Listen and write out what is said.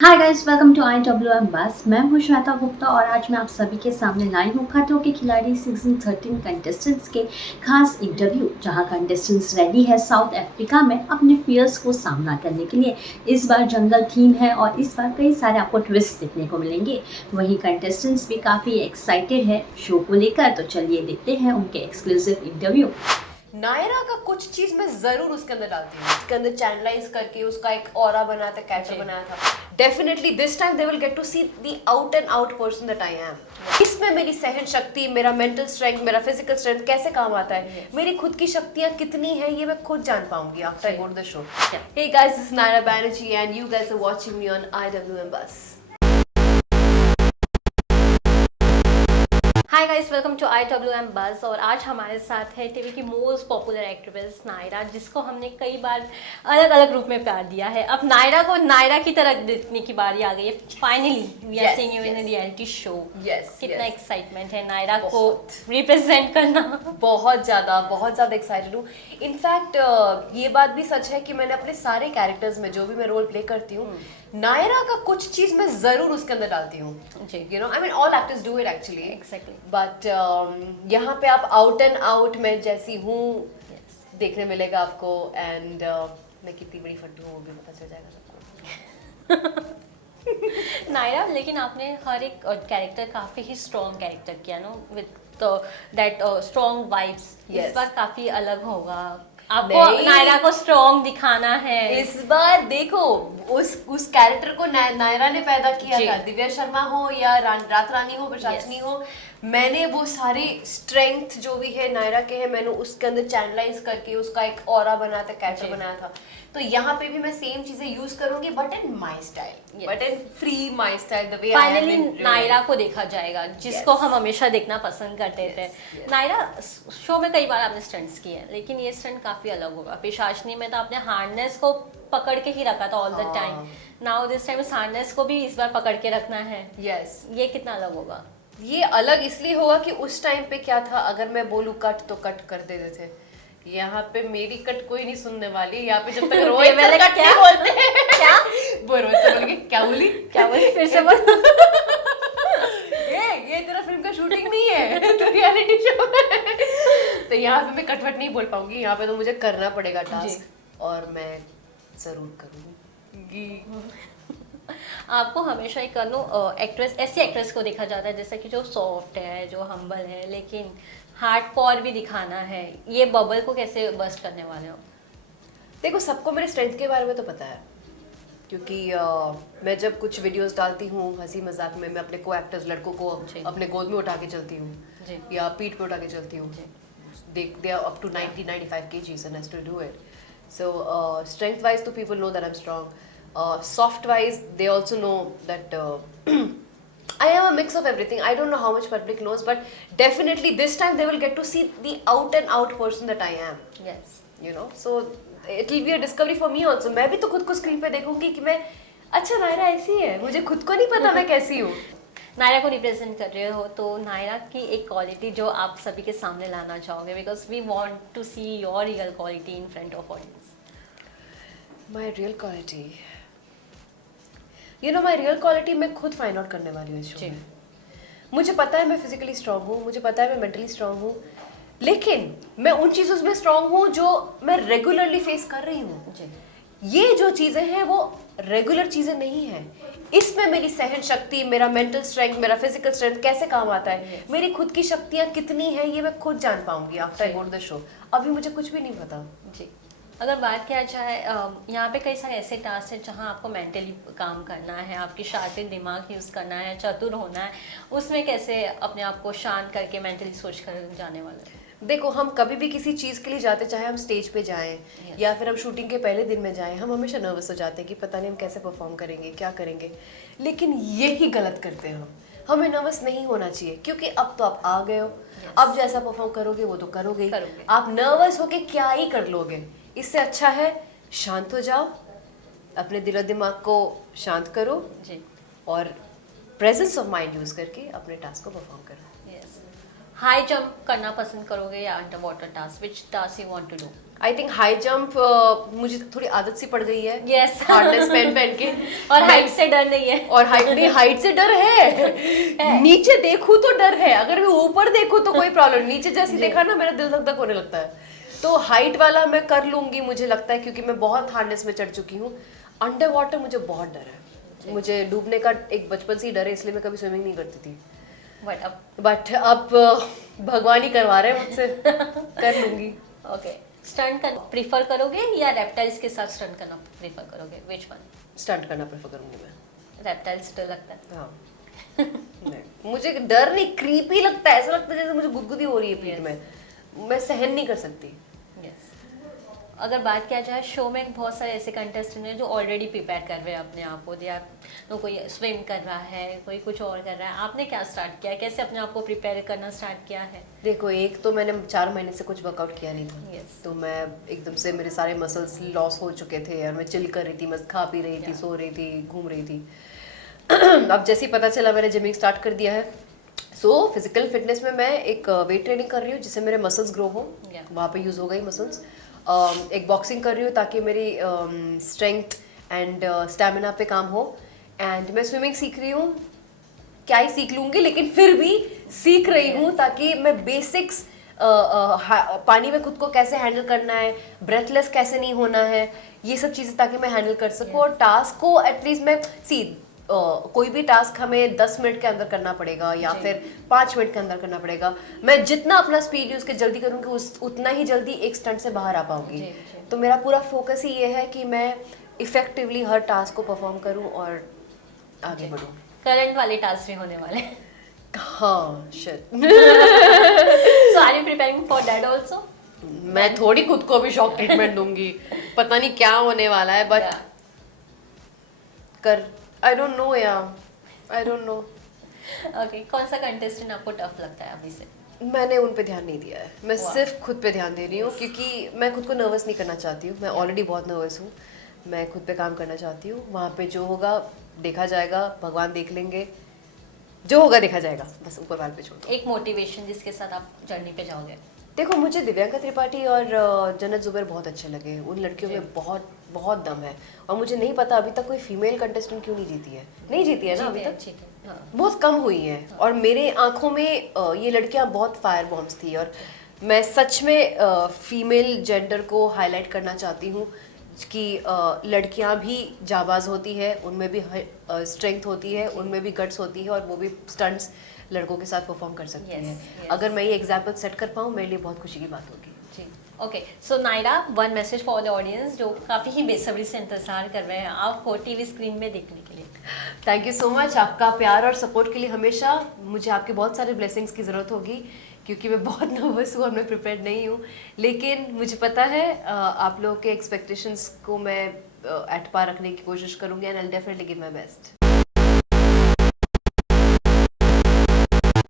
Hi guys, welcome to IWM buzz. मैं हूं श्वेता गुप्ता और आज मैं आप सभी के सामने लाई हूं खतरों के खिलाड़ी सीजन 13 कंटेस्टेंट्स के खास इंटरव्यू, जहां कंटेस्टेंट्स रेडी है साउथ अफ्रीका में अपने फियर्स को सामना करने के लिए। इस बार जंगल थीम है और इस बार कई सारे आपको ट्विस्ट देखने को मिलेंगे। वहीं कंटेस्टेंट्स भी काफ़ी एक्साइटेड है शो को लेकर, तो चलिए देखते हैं उनके एक्सक्लूसिव इंटरव्यू। नायरा का कुछ चीज मैं जरूर उसके अंदर डालती हूँ, उसके अंदर चैनलाइज करके उसका एक ऑरा बनाया था, कैरेक्टर बनाया था। Definitely this time they will get to see the out and out person that I am. इसमें मेरी सहन शक्ति, मेरा मेंटल स्ट्रेंथ, मेरा फिजिकल स्ट्रेंथ कैसे काम आता है, मेरी खुद की शक्तियां कितनी है, ये मैं खुद जान पाऊंगी after I go to the show. Hey guys, this is Nyra Banerjee and you guys are watching me on IWM buzz. Hi guys, welcome to IWM buzz. और आज हमारे साथ है टीवी की मोस्ट पॉपुलर एक्ट्रेस नायरा, जिसको हमने कई बार अलग अलग रूप में प्यार दिया है। अब नायरा को नायरा की तरह देखने की बारी आ गई है। Finally we are seeing you in a reality show. कितना एक्साइटमेंट है नायरा को रिप्रेजेंट करना। बहुत ज़्यादा एक्साइटेड हूँ। इनफैक्ट ये बात भी सच है कि मैंने अपने सारे कैरेक्टर्स में जो भी मैं रोल प्ले करती हूँ, नायरा का कुछ चीज मैं जरूर उसके अंदर डालती हूँ। You know, I mean all actors do it actually, exactly. But यहाँ पे आप आउट एंड आउट मैं जैसी हूँ देखने मिलेगा आपको। एंड मैं कितनी बड़ी फट्टू हूँ वो भी पता चल जाएगा सबको। नायरा, लेकिन आपने हर एक कैरेक्टर काफी ही स्ट्रॉन्ग कैरेक्टर किया no, with that strong vibes. इस बार काफी अलग होगा, आपको नायरा को स्ट्रॉन्ग दिखाना है। इस बार देखो, उस कैरेक्टर को नायरा ने पैदा किया था। दिव्या शर्मा हो या रात रानी हो, प्रशासनी हो, मैंने वो सारे स्ट्रेंथ जो भी है नायरा के हैं, मैंने उसके अंदर चैनलाइज करके उसका एक ऑरा बनाया था, कैरेक्टर बनाया था। तो यहाँ पे भी मैं सेम चीजें यूज करूंगी, but in my style, but in free my style, the way I finally Nyra को देखा जाएगा, जिसको हम हमेशा देखना पसंद करते थे। नायरा, शो में कई बार आपने स्टंट्स किए हैं, लेकिन ये स्टंट काफी अलग होगा। पिशाचनी में तो आपने हार्नेस को पकड़ के ही रखा था all the time. Now this time इस हार्नेस को भी इस बार पकड़ के रखना है। ये कितना अलग होगा? ये अलग इसलिए होगा कि उस टाइम पे क्या था, अगर मैं बोलूं कट तो कट कर देते थे। यहाँ पे मेरी कट कोई नहीं सुनने वाली। यहाँ पे जब तक रोहित सर कट नहीं बोलते क्या वो रोहित सर बोलेंगे क्या बोली फिर से बोल। ये तेरा फिल्म का शूटिंग नहीं है, तो रियलिटी शो है। तो यहाँ पे मैं कटवट नहीं बोल पाऊंगी। यहाँ पे तो मुझे करना पड़ेगा टास्क, और मैं जरूर करूंगी। आपको हमेशा एक एक्ट्रेस, ऐसी एक्ट्रेस को देखा जाता है जैसे कि जो सॉफ्ट है, जो हम्बल है, लेकिन हार्ड कोर भी दिखाना है। ये बबल को कैसे बस्ट करने वाले हो? देखो, सबको मेरे स्ट्रेंथ के बारे में तो पता है, क्योंकि मैं जब कुछ वीडियोस डालती हूँ हंसी मजाक में, मैं अपने को एक्टर्स लड़कों को अपने गोद में उठा के चलती हूँ या पीठ पे उठा के चलती हूँ। They are up to 90-95 kgs and I still do it. So strength wise तो people know that I'm strong. Soft wise they also know that I am a mix of everything. I don't know how much public knows, but definitely this time they will get to see the out and out person that I am. You know, so it will be a discovery for me also. मैं भी तो खुद को screen पे देखूंगी कि मैं, अच्छा नायरा ऐसी है, मुझे खुद को नहीं पता मैं कैसी हूँ। नायरा को रिप्रेजेंट कर रहे हो, तो नायरा की एक क्वालिटी जो आप सभी के सामने लाना चाहोगे, because we want to see your real quality in front of audience. My real quality, you know, my real quality मैं खुद फाइंड आउट करने वाली हूँ इस शो में। मुझे पता है मैं फिजिकली स्ट्रांग हूँ, मुझे पता है मैं मेंटली स्ट्रांग हूँ, लेकिन मैं उन चीज़ों में स्ट्रांग हूँ जो मैं रेगुलरली फेस कर रही हूँ। ये जो चीज़ें हैं वो रेगुलर चीज़ें नहीं हैं। इसमें मेरी सहन शक्ति, मेरा मेंटल स्ट्रेंथ, मेरा फिजिकल स्ट्रेंथ कैसे काम आता है, मेरी खुद की शक्तियाँ कितनी हैं, ये मैं खुद जान पाऊंगी after I go to the show. अभी मुझे कुछ भी नहीं पता। जी, अगर बात किया जाए, यहाँ पे कई सारे ऐसे टास्क हैं जहाँ आपको मेंटली काम करना है, आपकी शातिर दिमाग यूज़ करना है, चतुर होना है। उसमें कैसे अपने आप को शांत करके मेंटली सोच कर जाने वाले? देखो, हम कभी भी किसी चीज़ के लिए जाते, चाहे हम स्टेज पे जाएं या फिर हम शूटिंग के पहले दिन में जाएं, हम हमेशा नर्वस हो जाते हैं कि पता नहीं हम कैसे परफॉर्म करेंगे, क्या करेंगे। लेकिन यही गलत करते हैं हम। हमें नर्वस नहीं होना चाहिए, क्योंकि अब तो आप आ गए हो। अब जैसा परफॉर्म करोगे वो तो करोगे ही। आप नर्वस होके क्या ही कर लोगे? इससे अच्छा है शांत हो जाओ, अपने दिलो दिमाग को शांत करो और प्रेजेंस ऑफ माइंड यूज करके अपने टास्क को परफॉर्म करो। हाई जंप करना पसंद करोगे या under water task? Which task you want to do? I think high jump मुझे थोड़ी आदत सी पड़ गई है Yes. हार्डनेस पहन के। और हाइट से डर नहीं है। और हाइट से डर है। नीचे देखूं तो डर है, अगर मैं ऊपर देखूं तो कोई प्रॉब्लम, नीचे जैसे देखा ना मेरा दिल धक धक होने लगता है। तो हाइट वाला मैं कर लूंगी मुझे लगता है, क्योंकि मैं बहुत हार्डनेस में चढ़ चुकी हूँ। अंडर वाटर मुझे बहुत डर है, मुझे डूबने का एक बचपन से ही डर है, इसलिए मैं कभी स्विमिंग नहीं करती थी। बट अब भगवान ही करवा रहे हैं मुझसे, कर लूंगी। ओके, स्टंट करना प्रीफर करोगे या रेप्टाइल्स के साथ स्टंट करना प्रीफर करोगे? Which one? स्टंट करना प्रेफर करूंगी मैं। रेप्टाइल्स डर लगता है? हाँ। नहीं, मुझे डर नहीं, क्रीपी लगता है, ऐसा लगता है जैसे मुझे गुदगुदी हो रही है पीठ में, मैं सहन नहीं कर सकती। यस। अगर बात किया जाए, शो में बहुत सारे ऐसे कंटेस्टेंट हैं जो ऑलरेडी प्रिपेयर कर रहे हैं अपने आप को, या तो कोई स्विम कर रहा है, कोई कुछ और कर रहा है। आपने क्या स्टार्ट किया है, कैसे अपने आप को प्रिपेयर करना स्टार्ट किया है? देखो, एक तो मैंने 4 महीने से कुछ वर्कआउट किया नहीं था। Yes. तो मैं एकदम से मेरे सारे मसल्स लॉस हो चुके थे और मैं चिल कर रही थी, मस्त खा पी रही थी, सो रही थी, घूम रही थी। अब जैसे ही पता चला मैंने जिमिंग स्टार्ट कर दिया है। सो फिजिकल फिटनेस में मैं एक वेट ट्रेनिंग कर रही हूँ जिससे मेरे मसल्स ग्रो हो, वहाँ पे यूज़ हो गई मसल्स। एक बॉक्सिंग कर रही हूँ ताकि मेरी स्ट्रेंथ एंड स्टैमिना पे काम हो। एंड मैं स्विमिंग सीख रही हूँ, क्या ही सीख लूँगी लेकिन फिर भी सीख रही हूँ ताकि मैं बेसिक्स पानी में खुद को कैसे हैंडल करना है, ब्रेथलेस कैसे नहीं होना है, ये सब चीज़ें ताकि मैं हैंडल कर सकूँ। और टास्क को एटलीस्ट मैं कोई भी टास्क हमें 10 मिनट के अंदर करना पड़ेगा या फिर 5 मिनट के अंदर करना पड़ेगा। मैं जितना अपना स्पीड यूज़ के जल्दी करूँगी उतना ही जल्दी एक स्टंट से बाहर आ पाऊंगी। तो मेरा पूरा फोकस ही ये है कि मैं इफेक्टिवली हर टास्क को परफॉर्म करूँ और आगे बढ़ूँ। करंट वाले टास्क भी होने वाले हैं। हाँ, shit. So are you preparing for that also? मैं थोड़ी खुद को भी शॉक ट्रीटमेंट दूंगी, पता नहीं क्या होने वाला है, बट कर आई डोंट नो यार, आई डोंट नो। ओके, कौन सा कंटेस्टेंट आपको टफ लगता है अभी से? मैंने उन पे ध्यान नहीं दिया है, मैं सिर्फ खुद पे ध्यान दे रही हूँ क्योंकि मैं खुद को नर्वस नहीं करना चाहती हूँ। मैं ऑलरेडी बहुत नर्वस हूँ, मैं खुद पे काम करना चाहती हूँ। वहाँ पे जो होगा देखा जाएगा, भगवान देख लेंगे, जो होगा देखा जाएगा, बस ऊपर वाले पे छोड़ दो। एक मोटिवेशन जिसके साथ आप जर्नी पे जाओगे? देखो, मुझे दिव्यांका त्रिपाठी और जन्नत जुबैर बहुत अच्छे लगे। उन लड़कियों में बहुत बहुत दम है और मुझे नहीं पता अभी तक कोई फीमेल कंटेस्टेंट क्यों नहीं जीती है। नहीं जीती है ना अभी तक, हाँ। बहुत कम हुई है। और मेरे आंखों में ये लड़कियां बहुत फायर बॉम्ब्स थी और मैं सच में फीमेल जेंडर को हाईलाइट करना चाहती हूँ कि लड़कियां भी जाबाज होती है, उनमें भी स्ट्रेंथ होती है, उनमें भी गट्स होती है और वो भी स्टंट्स लड़कों के साथ परफॉर्म कर सकती हैं। अगर मैं ये एग्जाम्पल सेट कर पाऊँ मेरे लिए बहुत खुशी की बात होगी। जी, okay. So Naira, one message for the audience जो काफ़ी ही बेसब्री से इंतजार कर रहे हैं आपको टीवी स्क्रीन में देखने के लिए। थैंक यू सो मच, आपका प्यार और सपोर्ट के लिए हमेशा। मुझे आपके बहुत सारे ब्लेसिंग्स की ज़रूरत होगी क्योंकि मैं बहुत नर्वस हूँ और मैं प्रिपेयर्ड नहीं हूँ, लेकिन मुझे पता है आप लोगों के एक्सपेक्टेशंस को मैं एट पार रखने की कोशिश करूँगी and I will definitely give my best.